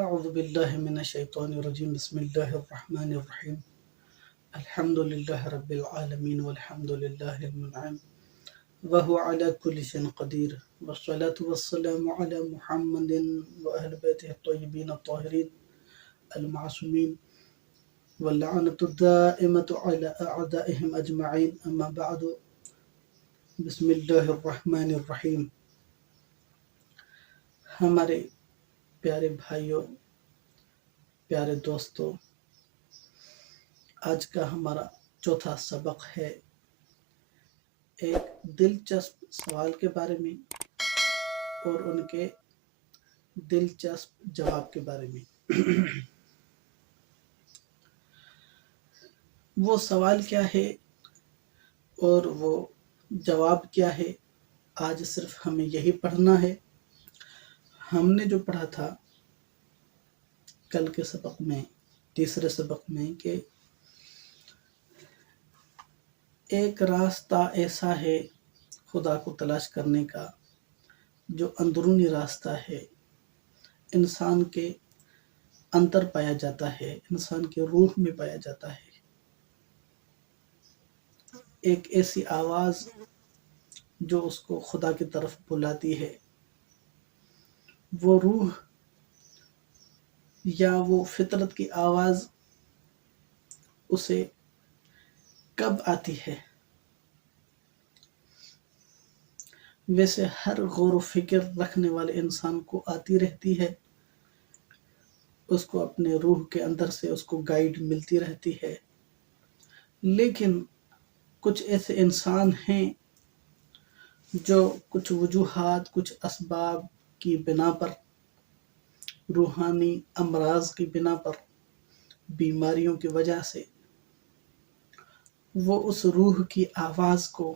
أعوذ بالله من الشيطان الرجيم بسم الله الرحمن الرحيم الحمد لله رب العالمين والحمد لله المنعم وهو على كل شيء قدير والصلاة والسلام على محمد وأهل بيته الطيبين الطاهرين المعصومين واللعنة الدائمة على أعدائهم أجمعين أما بعد بسم الله الرحمن الرحيم ہمارے پیارے بھائیوں، پیارے دوستوں، آج کا ہمارا چوتھا سبق ہے ایک دلچسپ سوال کے بارے میں اور ان کے دلچسپ جواب کے بارے میں۔ وہ سوال کیا ہے اور وہ جواب کیا ہے، آج صرف ہمیں یہی پڑھنا ہے۔ ہم نے جو پڑھا تھا کل کے سبق میں، تیسرے سبق میں، کہ ایک راستہ ایسا ہے خدا کو تلاش کرنے کا جو اندرونی راستہ ہے، انسان کے اندر پایا جاتا ہے، انسان کے روح میں پایا جاتا ہے۔ ایک ایسی آواز جو اس کو خدا کی طرف بلاتی ہے، وہ روح یا وہ فطرت کی آواز اسے کب آتی ہے؟ ویسے ہر غور و فکر رکھنے والے انسان کو آتی رہتی ہے، اس کو اپنے روح کے اندر سے اس کو گائیڈ ملتی رہتی ہے۔ لیکن کچھ ایسے انسان ہیں جو کچھ وجوہات، کچھ اسباب کی بنا پر، روحانی امراض کی بنا پر، بیماریوں کی وجہ سے وہ اس روح کی آواز کو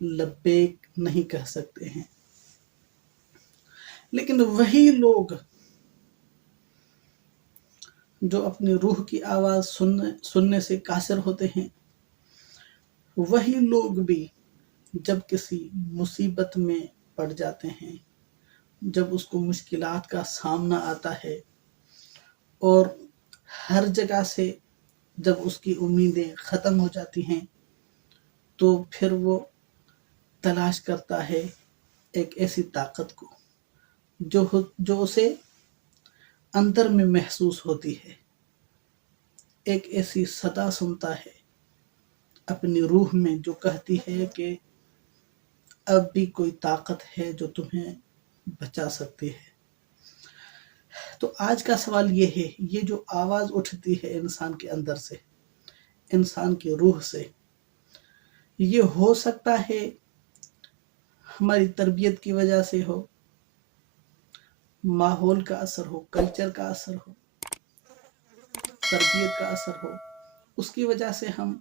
لبیک نہیں کہہ سکتے ہیں۔ لیکن وہی لوگ جو اپنی روح کی آواز سننے سے قاصر ہوتے ہیں، وہی لوگ بھی جب کسی مصیبت میں پڑ جاتے ہیں، جب اس کو مشکلات کا سامنا آتا ہے اور ہر جگہ سے جب اس کی امیدیں ختم ہو جاتی ہیں، تو پھر وہ تلاش کرتا ہے ایک ایسی طاقت کو جو اسے اندر میں محسوس ہوتی ہے۔ ایک ایسی صدا سنتا ہے اپنی روح میں جو کہتی ہے کہ اب بھی کوئی طاقت ہے جو تمہیں بچا سکتی ہے۔ تو آج کا سوال یہ ہے، یہ جو آواز اٹھتی ہے انسان کے اندر سے، انسان کی روح سے، یہ ہو سکتا ہے ہماری تربیت کی وجہ سے ہو، ماحول کا اثر ہو، کلچر کا اثر ہو، تربیت کا اثر ہو، اس کی وجہ سے ہم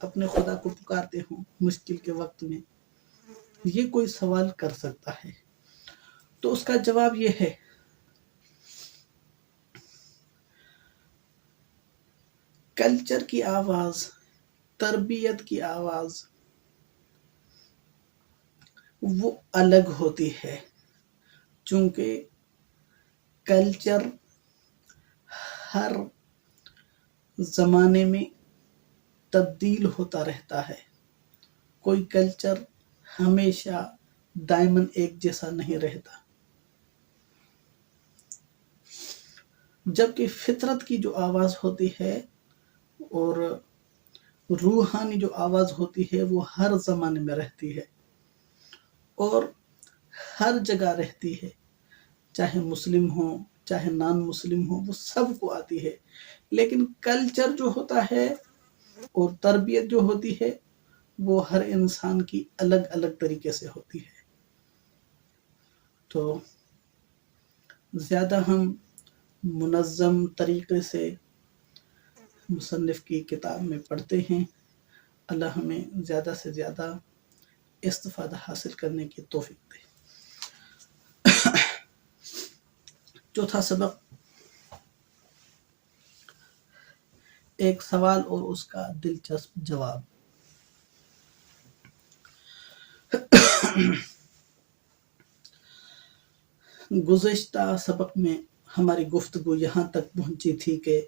اپنے خدا کو پکارتے ہوں مشکل کے وقت میں۔ یہ کوئی سوال کر سکتا ہے، تو اس کا جواب یہ ہے، کلچر کی آواز، تربیت کی آواز وہ الگ ہوتی ہے، چونکہ کلچر ہر زمانے میں تبدیل ہوتا رہتا ہے۔ کوئی کلچر ہمیشہ دائماً ایک جیسا نہیں رہتا، جبکہ فطرت کی جو آواز ہوتی ہے اور روحانی جو آواز ہوتی ہے وہ ہر زمانے میں رہتی ہے اور ہر جگہ رہتی ہے، چاہے مسلم ہو چاہے نان مسلم ہو، وہ سب کو آتی ہے۔ لیکن کلچر جو ہوتا ہے اور تربیت جو ہوتی ہے وہ ہر انسان کی الگ الگ طریقے سے ہوتی ہے۔ تو زیادہ ہم منظم طریقے سے مصنف کی کتاب میں پڑھتے ہیں، اللہ ہمیں زیادہ سے زیادہ استفادہ حاصل کرنے کی توفیق دے۔ چوتھا سبق، ایک سوال اور اس کا دلچسپ جواب۔ گزشتہ سبق میں ہماری گفتگو یہاں تک پہنچی تھی کہ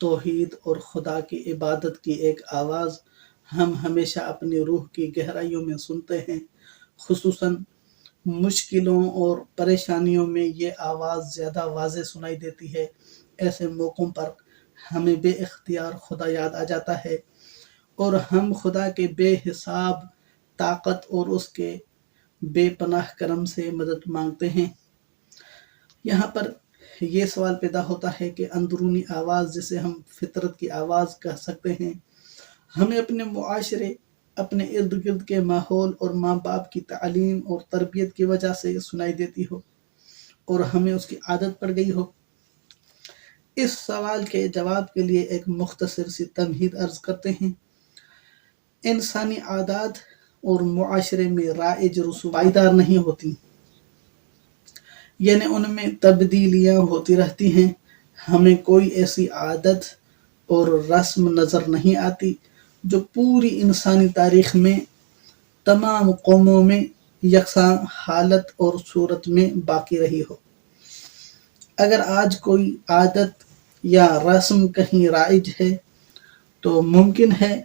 توحید اور خدا کی عبادت کی ایک آواز ہم ہمیشہ اپنی روح کی گہرائیوں میں سنتے ہیں، خصوصاً مشکلوں اور پریشانیوں میں یہ آواز زیادہ واضح سنائی دیتی ہے۔ ایسے موقعوں پر ہمیں بے اختیار خدا یاد آ جاتا ہے اور ہم خدا کے بے حساب طاقت اور اس کے بے پناہ کرم سے مدد مانگتے ہیں۔ یہاں پر یہ سوال پیدا ہوتا ہے کہ اندرونی آواز، جسے ہم فطرت کی آواز کہہ سکتے ہیں، ہمیں اپنے معاشرے، اپنے ارد گرد کے ماحول اور ماں باپ کی تعلیم اور تربیت کی وجہ سے سنائی دیتی ہو اور ہمیں اس کی عادت پڑ گئی ہو۔ اس سوال کے جواب کے لیے ایک مختصر سی تمہید عرض کرتے ہیں۔ انسانی عادات اور معاشرے میں رائج رسوم پائیدار نہیں ہوتی، یعنی ان میں تبدیلیاں ہوتی رہتی ہیں۔ ہمیں کوئی ایسی عادت اور رسم نظر نہیں آتی جو پوری انسانی تاریخ میں تمام قوموں میں یکساں حالت اور صورت میں باقی رہی ہو۔ اگر آج کوئی عادت یا رسم کہیں رائج ہے تو ممکن ہے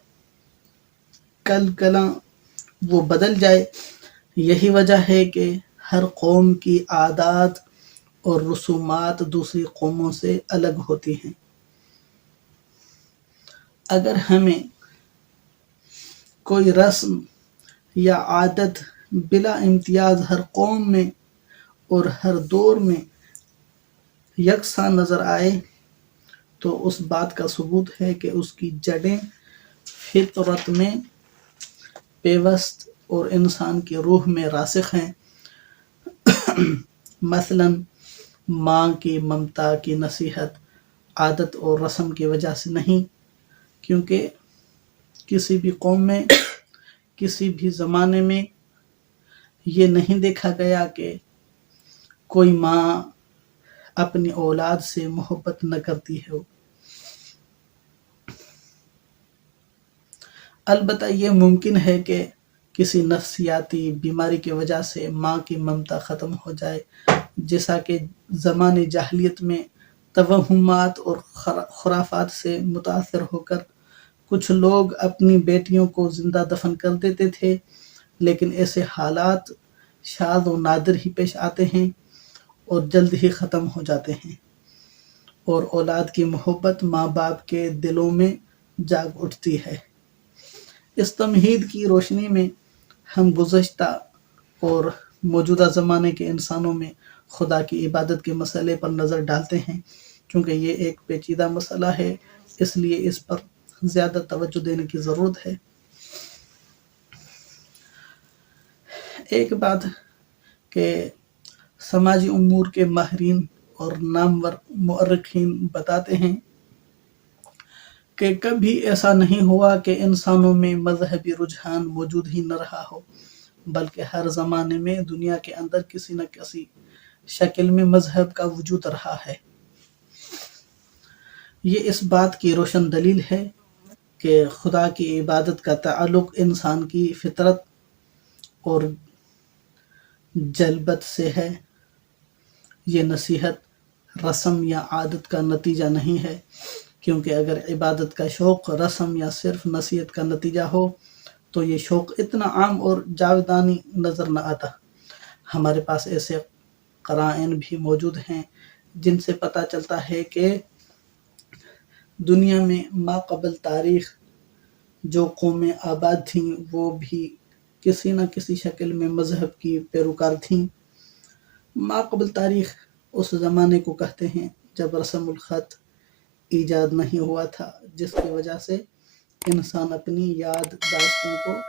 کل کلاں وہ بدل جائے۔ یہی وجہ ہے کہ ہر قوم کی عادات اور رسومات دوسری قوموں سے الگ ہوتی ہیں۔ اگر ہمیں کوئی رسم یا عادت بلا امتیاز ہر قوم میں اور ہر دور میں یکساں نظر آئے تو اس بات کا ثبوت ہے کہ اس کی جڑیں فطرت میں پیوست اور انسان کی روح میں راسخ ہیں۔ مثلاً ماں کی ممتا کی نصیحت عادت اور رسم کی وجہ سے نہیں، کیونکہ کسی بھی قوم میں، کسی بھی زمانے میں یہ نہیں دیکھا گیا کہ کوئی ماں اپنی اولاد سے محبت نہ کرتی ہو۔ البتہ یہ ممکن ہے کہ کسی نفسیاتی بیماری کی وجہ سے ماں کی ممتا ختم ہو جائے، جیسا کہ زمانے جاہلیت میں توہمات اور خرافات سے متاثر ہو کر کچھ لوگ اپنی بیٹیوں کو زندہ دفن کر دیتے تھے، لیکن ایسے حالات شاذ و نادر ہی پیش آتے ہیں اور جلد ہی ختم ہو جاتے ہیں، اور اولاد کی محبت ماں باپ کے دلوں میں جاگ اٹھتی ہے۔ اس تمہید کی روشنی میں ہم گزشتہ اور موجودہ زمانے کے انسانوں میں خدا کی عبادت کے مسئلے پر نظر ڈالتے ہیں۔ چونکہ یہ ایک پیچیدہ مسئلہ ہے، اس لیے اس پر زیادہ توجہ دینے کی ضرورت ہے۔ ایک بات کہ سماجی امور کے ماہرین اور نامور مورخین بتاتے ہیں کہ کبھی ایسا نہیں ہوا کہ انسانوں میں مذہبی رجحان موجود ہی نہ رہا ہو، بلکہ ہر زمانے میں دنیا کے اندر کسی نہ کسی شکل میں مذہب کا وجود رہا ہے۔ یہ اس بات کی روشن دلیل ہے کہ خدا کی عبادت کا تعلق انسان کی فطرت اور جلبت سے ہے۔ یہ نصیحت رسم یا عادت کا نتیجہ نہیں ہے، کیونکہ اگر عبادت کا شوق رسم یا صرف نصیحت کا نتیجہ ہو تو یہ شوق اتنا عام اور جاودانی نظر نہ آتا۔ ہمارے پاس ایسے قرائن بھی موجود ہیں جن سے پتہ چلتا ہے کہ دنیا میں ما قبل تاریخ جو قومیں آباد تھیں وہ بھی کسی نہ کسی شکل میں مذہب کی پیروکار تھیں۔ ما قبل تاریخ اس زمانے کو کہتے ہیں جب رسم الخط ایجاد نہیں ہوا تھا، جس کی وجہ سے انسان اپنی یاد داشتوں کو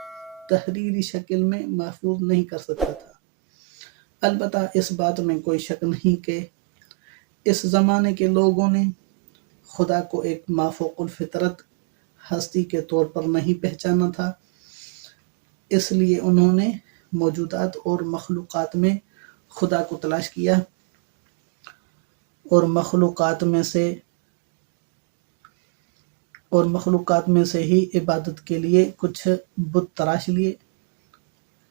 تحریری شکل میں محفوظ نہیں کر سکتا تھا۔ البتہ اس بات میں کوئی شک نہیں کہ اس زمانے کے لوگوں نے خدا کو ایک مافوق الفطرت ہستی کے طور پر نہیں پہچانا تھا، اس لیے انہوں نے موجودات اور مخلوقات میں خدا کو تلاش کیا اور مخلوقات میں سے ہی عبادت کے لیے کچھ بت تراش لیے۔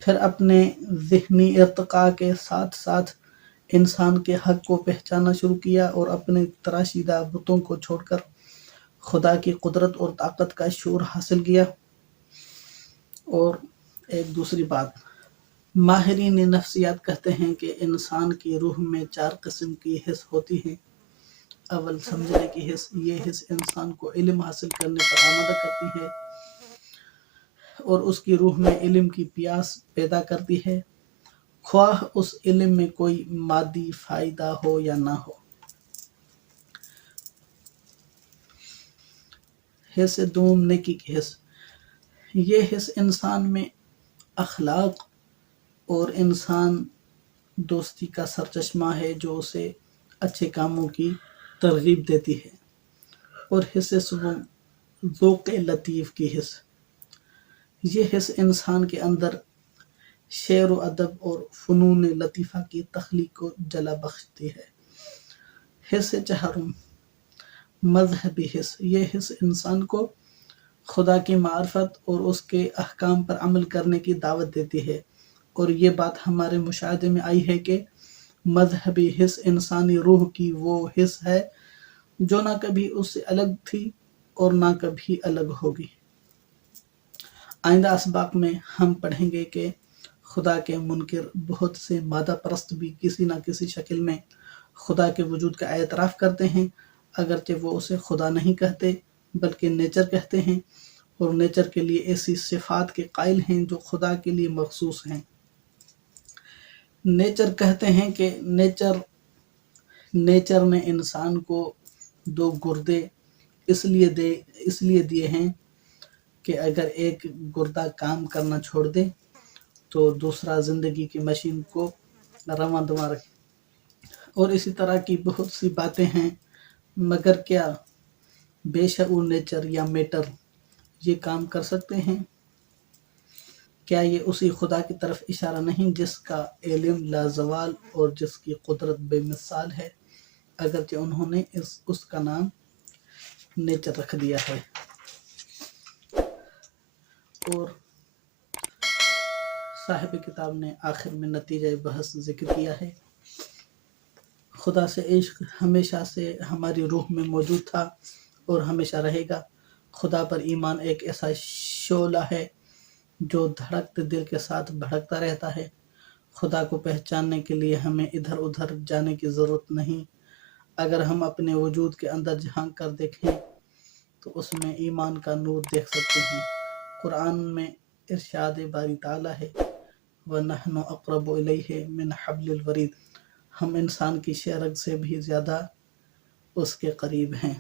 پھر اپنے ذہنی ارتقاء کے ساتھ ساتھ انسان کے حق کو پہچاننا شروع کیا اور اپنے تراشیدہ بتوں کو چھوڑ کر خدا کی قدرت اور طاقت کا شعور حاصل کیا۔ اور ایک دوسری بات، ماہرین نفسیات کہتے ہیں کہ انسان کی روح میں 4 قسم کی حس ہوتی ہیں۔ اول سمجھنے کی حس، یہ حس انسان کو علم حاصل کرنے پر آمادہ کرتی ہے اور اس کی روح میں علم کی پیاس پیدا کرتی ہے، خواہ اس علم میں کوئی مادی فائدہ ہو یا نہ ہو۔ حس دوم، نیکی کی حس، یہ حس انسان میں اخلاق اور انسان دوستی کا سرچشمہ ہے جو اسے اچھے کاموں کی ترغیب دیتی ہے۔ اور حس سوم، ذوق لطیف کی حس، یہ حس انسان کے اندر شعر و ادب اور فنون لطیفہ کی تخلیق کو جلا بخشتی ہے۔ حس چہارم، مذہبی حس، یہ حس انسان کو خدا کی معرفت اور اس کے احکام پر عمل کرنے کی دعوت دیتی ہے، اور یہ بات ہمارے مشاہدے میں آئی ہے کہ مذہبی حس انسانی روح کی وہ حس ہے جو نہ کبھی اس سے الگ تھی اور نہ کبھی الگ ہوگی۔ آئندہ اسباق میں ہم پڑھیں گے کہ خدا کے منکر بہت سے مادہ پرست بھی کسی نہ کسی شکل میں خدا کے وجود کا اعتراف کرتے ہیں، اگرچہ وہ اسے خدا نہیں کہتے بلکہ نیچر کہتے ہیں، اور نیچر کے لیے ایسی صفات کے قائل ہیں جو خدا کے لیے مخصوص ہیں۔ نیچر کہتے ہیں کہ نیچر نے انسان کو 2 گردے اس لیے دیے ہیں کہ اگر ایک گردہ کام کرنا چھوڑ دے تو دوسرا زندگی کی مشین کو رواں دواں رکھے، اور اسی طرح کی بہت سی باتیں ہیں، مگر کیا بے شعور نیچر یا میٹر یہ کام کر سکتے ہیں؟ کیا یہ اسی خدا کی طرف اشارہ نہیں جس کا علم لازوال اور جس کی قدرت بے مثال ہے، اگرچہ انہوں نے اس کا نام نیچر رکھ دیا ہے۔ اور صاحب کتاب نے آخر میں نتیجہ بحث ذکر کیا ہے، خدا سے عشق ہمیشہ سے ہماری روح میں موجود تھا اور ہمیشہ رہے گا۔ خدا پر ایمان ایک ایسا شعلہ ہے جو دھڑکتے دل کے ساتھ بھڑکتا رہتا ہے۔ خدا کو پہچاننے کے لیے ہمیں ادھر ادھر جانے کی ضرورت نہیں، اگر ہم اپنے وجود کے اندر جھانک کر دیکھیں تو اس میں ایمان کا نور دیکھ سکتے ہیں۔ قرآن میں ارشاد باری تعالیٰ ہے، وَنَحْنُ أَقْرَبُ إِلَيْهِ مِنْ حَبْلِ الْوَرِيدِ، ہم انسان کی شہرگ سے بھی زیادہ اس کے قریب ہیں۔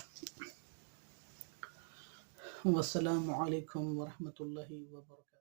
والسلام علیکم ورحمۃ اللہ وبرکاتہ۔